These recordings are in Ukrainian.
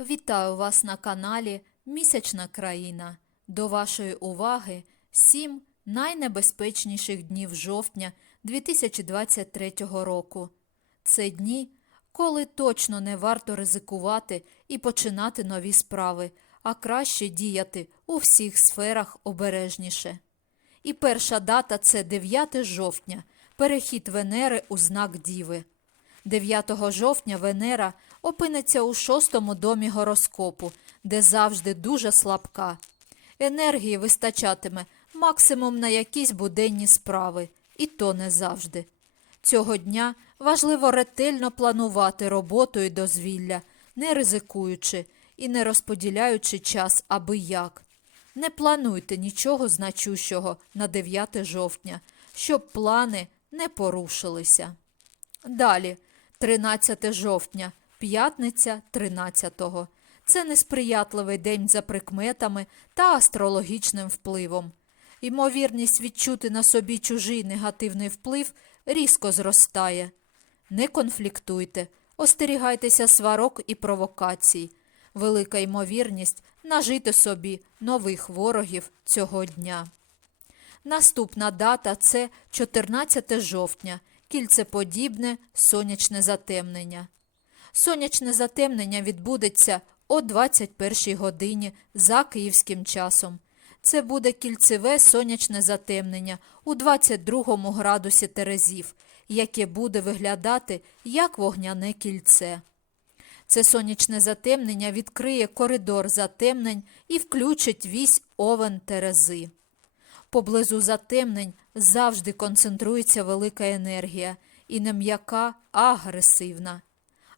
Вітаю вас на каналі Місячна країна. До вашої уваги 7 найнебезпечніших днів жовтня 2023 року. Це дні, коли точно не варто ризикувати і починати нові справи, а краще діяти у всіх сферах обережніше. І перша дата це 9 жовтня, перехід Венери у знак Діви. 9 жовтня Венера опиниться у шостому домі гороскопу, де завжди дуже слабка. Енергії вистачатиме максимум на якісь буденні справи, і то не завжди. Цього дня важливо ретельно планувати роботу і дозвілля, не ризикуючи і не розподіляючи час аби як. Не плануйте нічого значущого на 9 жовтня, щоб плани не порушилися. Далі, 13 жовтня, п'ятниця 13-го. Це несприятливий день за прикметами та астрологічним впливом. Ймовірність відчути на собі чужий негативний вплив різко зростає. Не конфліктуйте, остерігайтеся сварок і провокацій. Велика ймовірність нажити собі нових ворогів цього дня. Наступна дата це 14 жовтня, кільцеподібне сонячне затемнення. Сонячне затемнення відбудеться о 21 годині за київським часом. Це буде кільцеве сонячне затемнення у 22 градусі Терезів, яке буде виглядати як вогняне кільце. Це сонячне затемнення відкриє коридор затемнень і включить вісь овен Терези. Поблизу затемнень завжди концентрується велика енергія і не м'яка, а агресивна.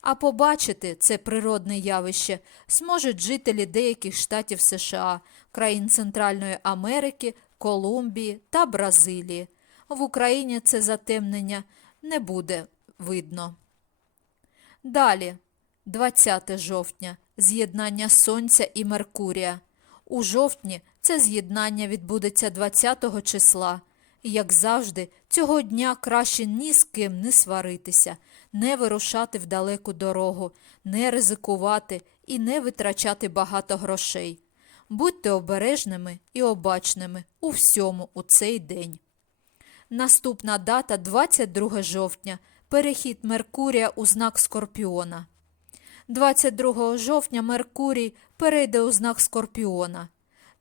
А побачити це природне явище зможуть жителі деяких штатів США, країн Центральної Америки, Колумбії та Бразилії. В Україні це затемнення не буде видно. Далі, 20 жовтня, з'єднання Сонця і Меркурія. У жовтні це з'єднання відбудеться 20 числа. І, як завжди, цього дня краще ні з ким не сваритися, не вирушати в далеку дорогу, не ризикувати і не витрачати багато грошей. Будьте обережними і обачними у всьому у цей день. Наступна дата 22 жовтня. Перехід Меркурія у знак Скорпіона. 22 жовтня Меркурій перейде у знак Скорпіона.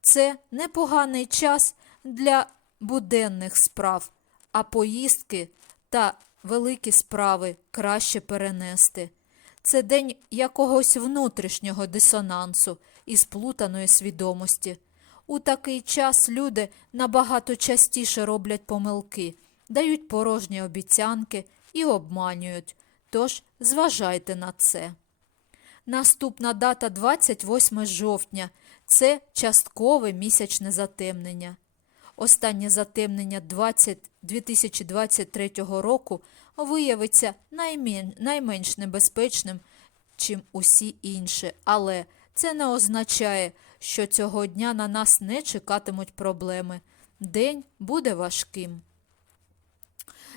Це непоганий час для буденних справ, а поїздки та великі справи краще перенести. Це день якогось внутрішнього дисонансу і сплутаної свідомості. У такий час люди набагато частіше роблять помилки, дають порожні обіцянки і обманюють. Тож зважайте на це. Наступна дата 28 жовтня це часткове місячне затемнення. Останнє затемнення 20, 2023 року виявиться наймен, найменш небезпечним, чим усі інші, але це не означає, що цього дня на нас не чекатимуть проблеми. День буде важким.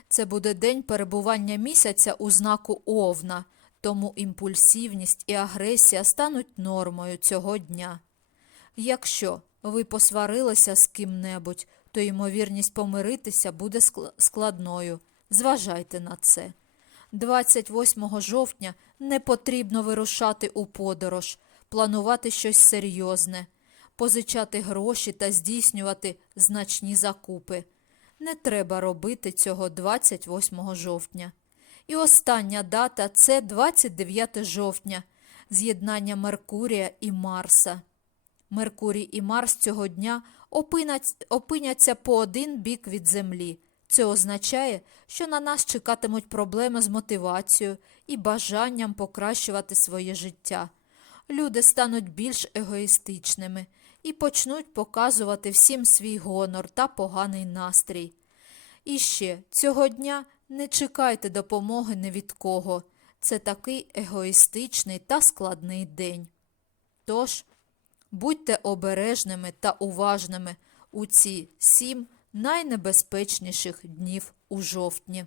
Це буде день перебування місяця у знаку Овна, тому імпульсивність і агресія стануть нормою цього дня. Якщо ви посварилися з ким-небудь, то ймовірність помиритися буде складною. Зважайте на це. 28 жовтня не потрібно вирушати у подорож, планувати щось серйозне, позичати гроші та здійснювати значні закупи. Не треба робити цього 28 жовтня. І остання дата це 29 жовтня, з'єднання Меркурія і Марса. Меркурій і Марс цього дня опиняться по один бік від Землі. Це означає, що на нас чекатимуть проблеми з мотивацією і бажанням покращувати своє життя. Люди стануть більш егоїстичними і почнуть показувати всім свій гонор та поганий настрій. І ще цього дня не чекайте допомоги ні від кого. Це такий егоїстичний та складний день. Тож, будьте обережними та уважними у ці сім найнебезпечніших днів у жовтні.